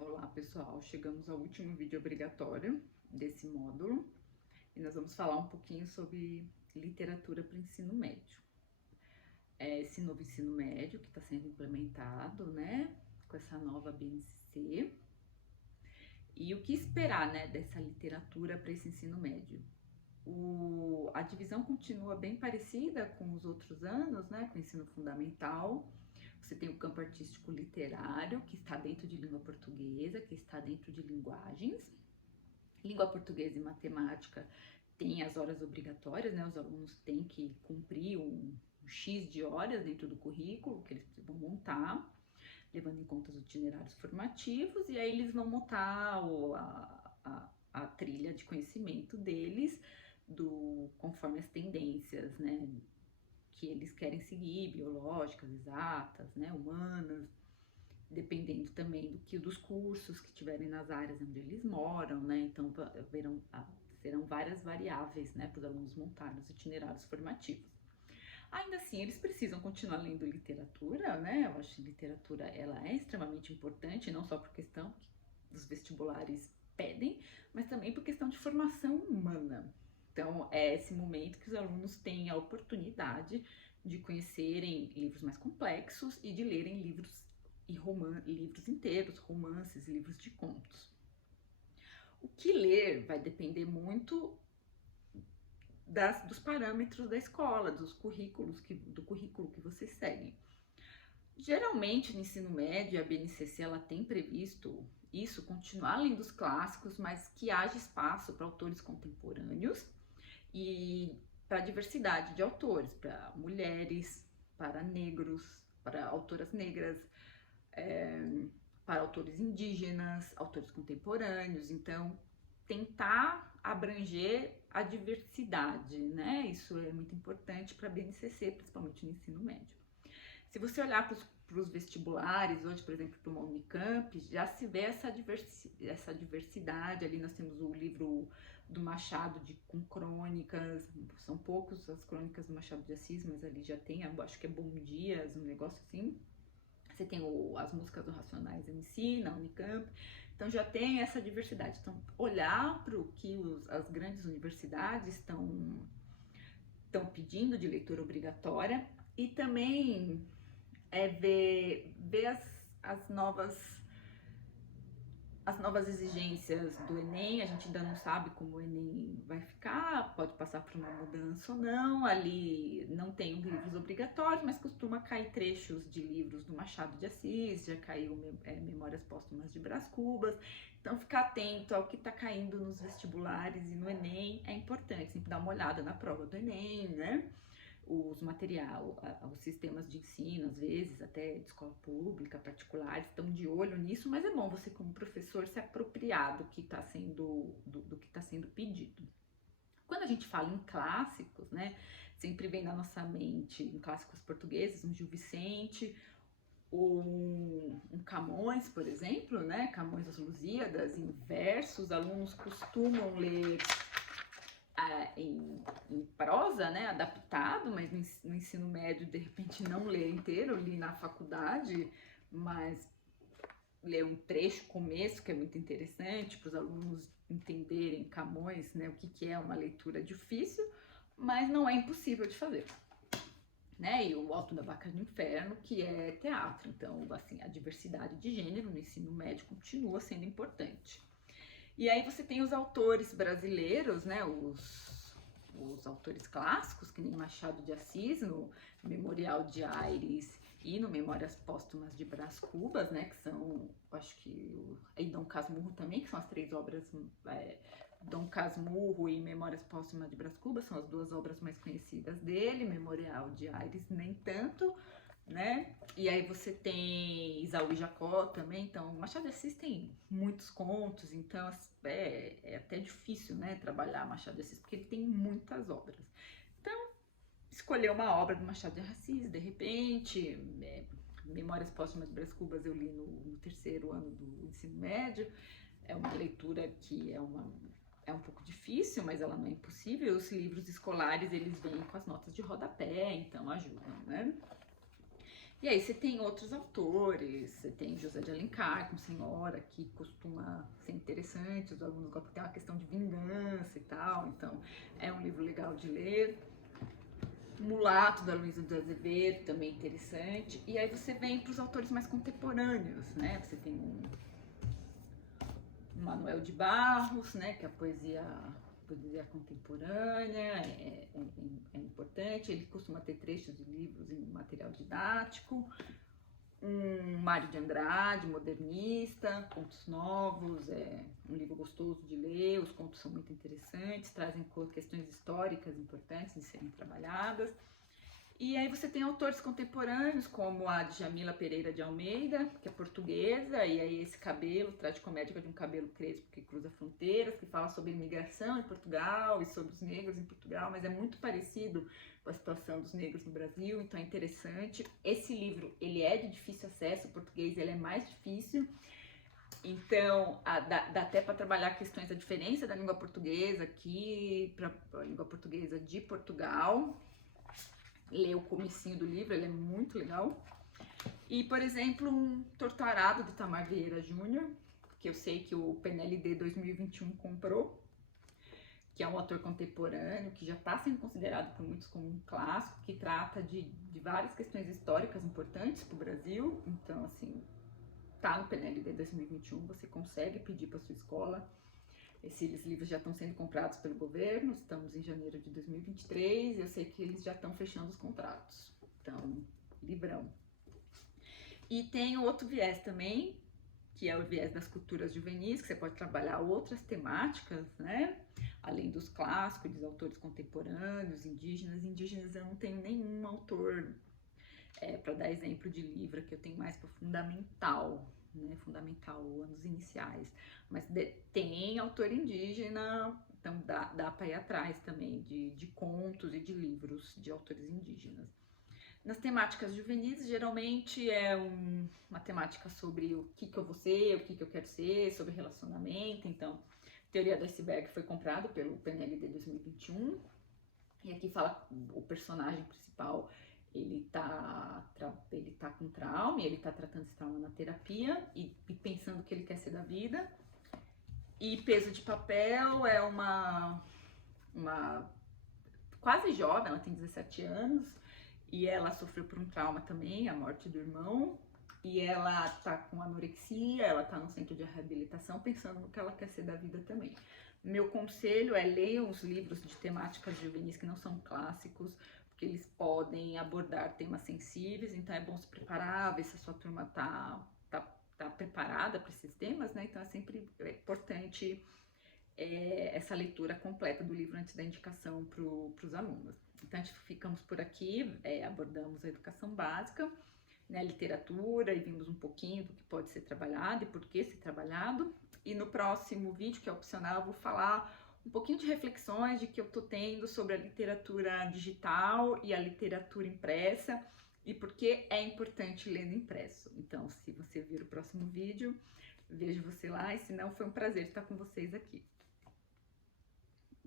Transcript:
Olá pessoal, chegamos ao último vídeo obrigatório desse módulo e nós vamos falar um pouquinho sobre literatura para o ensino médio. Esse novo ensino médio que está sendo implementado, né, com essa nova BNCC. E o que esperar, né, dessa literatura para esse ensino médio? A divisão continua bem parecida com os outros anos, né, com o ensino fundamental. Você tem o campo artístico literário, que está dentro de língua portuguesa, que está dentro de linguagens. Língua portuguesa e matemática tem as horas obrigatórias, né? Os alunos têm que cumprir um X de horas dentro do currículo que eles precisam montar, levando em conta os itinerários formativos, e aí eles vão montar a trilha de conhecimento deles conforme as tendências, né? Que eles querem seguir, biológicas, exatas, né, humanas, dependendo também dos cursos que tiverem nas áreas onde eles moram, né, então serão várias variáveis, né, para os alunos montarem os itinerários formativos. Ainda assim, eles precisam continuar lendo literatura, né, eu acho que literatura ela é extremamente importante, não só por questão que os vestibulares pedem, mas também por questão de formação humana. Então, é esse momento que os alunos têm a oportunidade de conhecerem livros mais complexos e de lerem livros inteiros, romances, livros de contos. O que ler vai depender muito dos parâmetros da escola, do currículo que você segue. Geralmente, no ensino médio, a BNCC ela tem previsto isso, continuar lendo os clássicos, mas que haja espaço para autores contemporâneos e para diversidade de autores, para mulheres, para negros, para autoras negras, para autores indígenas, autores contemporâneos. Então, tentar abranger a diversidade, né? Isso é muito importante para a BNCC, principalmente no ensino médio. Se você olhar para os vestibulares, hoje, por exemplo, para uma Unicamp, já se vê essa diversidade. Ali nós temos o livro do Machado com crônicas, são poucos as crônicas do Machado de Assis, mas ali já tem, acho que é Bom Dias, um negócio assim. Você tem as músicas do Racionais MC na Unicamp, então já tem essa diversidade. Então, olhar para o que as grandes universidades estão pedindo de leitura obrigatória e também ver as novas exigências do Enem. A gente ainda não sabe como o Enem vai ficar, pode passar por uma mudança ou não. Ali não tem livros obrigatórios, mas costuma cair trechos de livros do Machado de Assis, já caiu Memórias Póstumas de Brás Cubas. Então, ficar atento ao que está caindo nos vestibulares e no Enem é importante, sempre dar uma olhada na prova do Enem, né? Os sistemas de ensino, às vezes, até de escola pública, particulares, estão de olho nisso, mas é bom você, como professor, se apropriar do que está sendo pedido. Quando a gente fala em clássicos, né, sempre vem na nossa mente, em clássicos portugueses, um Gil Vicente, um Camões, por exemplo, né, Camões das Lusíadas, em versos. Alunos costumam ler em prosa, né, adaptado, mas no ensino médio, de repente, não lê inteiro. Eu li na faculdade, mas ler um trecho, começo, que é muito interessante para os alunos entenderem Camões, né, o que é uma leitura difícil, mas não é impossível de fazer. Né? E o Alto da Vaca do Inferno, que é teatro. Então, assim, a diversidade de gênero no ensino médio continua sendo importante. E aí você tem os autores brasileiros, né, os autores clássicos, que nem Machado de Assis, no Memorial de Aires e no Memórias Póstumas de Brás Cubas, né, que são, acho que, e Dom Casmurro também, que são as três obras, Dom Casmurro e Memórias Póstumas de Brás Cubas, são as duas obras mais conhecidas dele. Memorial de Aires nem tanto, né? E aí você tem Isaú e Jacó também. Então, Machado de Assis tem muitos contos, então é até difícil, né, trabalhar Machado de Assis, porque ele tem muitas obras. Então, escolher uma obra do Machado de Assis, de repente, Memórias Póstumas de Brás Cubas eu li no terceiro ano do ensino médio. É uma leitura que é um pouco difícil, mas ela não é impossível. Os livros escolares, eles vêm com as notas de rodapé, então ajudam, né? E aí você tem outros autores, você tem José de Alencar, com Senhora, que costuma ser interessante, os alunos gostam, tem uma questão de vingança e tal, então é um livro legal de ler. Mulato, da Luísa de Azevedo, também interessante. E aí você vem para os autores mais contemporâneos, né? Você tem um Manuel de Barros, né? Que é a poesia contemporânea, é importante. Ele costuma ter trechos de livros em material didático. Um Mário de Andrade, modernista, contos novos, é um livro gostoso de ler, os contos são muito interessantes, trazem questões históricas importantes de serem trabalhadas. E aí você tem autores contemporâneos, como a Djamila Pereira de Almeida, que é portuguesa, e aí esse cabelo, tragicomédica de um cabelo crespo que cruza fronteiras, que fala sobre imigração em Portugal e sobre os negros em Portugal, mas é muito parecido com a situação dos negros no Brasil, então é interessante. Esse livro, ele é de difícil acesso, o português ele é mais difícil, então dá até para trabalhar questões da diferença da língua portuguesa aqui para a língua portuguesa de Portugal. Ler o comecinho do livro, ele é muito legal. E, por exemplo, um Torturado, de Itamar Vieira Júnior, que eu sei que o PNLD 2021 comprou, que é um autor contemporâneo, que já está sendo considerado por muitos como um clássico, que trata de várias questões históricas importantes para o Brasil. Então, assim, tá no PNLD 2021, você consegue pedir para sua escola. Esses livros já estão sendo comprados pelo governo, estamos em janeiro de 2023, e eu sei que eles já estão fechando os contratos. Então, livrão. E tem outro viés também, que é o viés das culturas juvenis, que você pode trabalhar outras temáticas, né? Além dos clássicos, dos autores contemporâneos, indígenas. Indígenas eu não tenho nenhum autor para dar exemplo de livro, que eu tenho mais para fundamental, né? Fundamental, anos iniciais. Mas tem autor indígena, então dá para ir atrás também de contos e de livros de autores indígenas. Nas temáticas juvenis, geralmente é uma temática sobre o que eu vou ser, o que eu quero ser, sobre relacionamento. Então, Teoria do Iceberg foi comprado pelo PNLD 2021. E aqui fala o personagem principal, ele tá com trauma, ele tá tratando esse trauma na terapia e pensando o que ele quer ser da vida. E Peso de Papel é uma quase jovem, ela tem 17 anos, e ela sofreu por um trauma também, a morte do irmão, e ela tá com anorexia, ela tá no centro de reabilitação, pensando no que ela quer ser da vida também. Meu conselho é ler os livros de temáticas juvenis que não são clássicos, porque eles podem abordar temas sensíveis, então é bom se preparar, ver se a sua turma tá preparada para esses temas, né? Então é sempre importante essa leitura completa do livro antes da indicação para os alunos. Então, ficamos por aqui, abordamos a educação básica, né, a literatura, e vimos um pouquinho do que pode ser trabalhado e por que ser trabalhado. E no próximo vídeo, que é opcional, eu vou falar um pouquinho de reflexões de que eu estou tendo sobre a literatura digital e a literatura impressa e por que é importante ler no impresso. Então, se você vir o próximo vídeo, vejo você lá, e se não, foi um prazer estar com vocês aqui.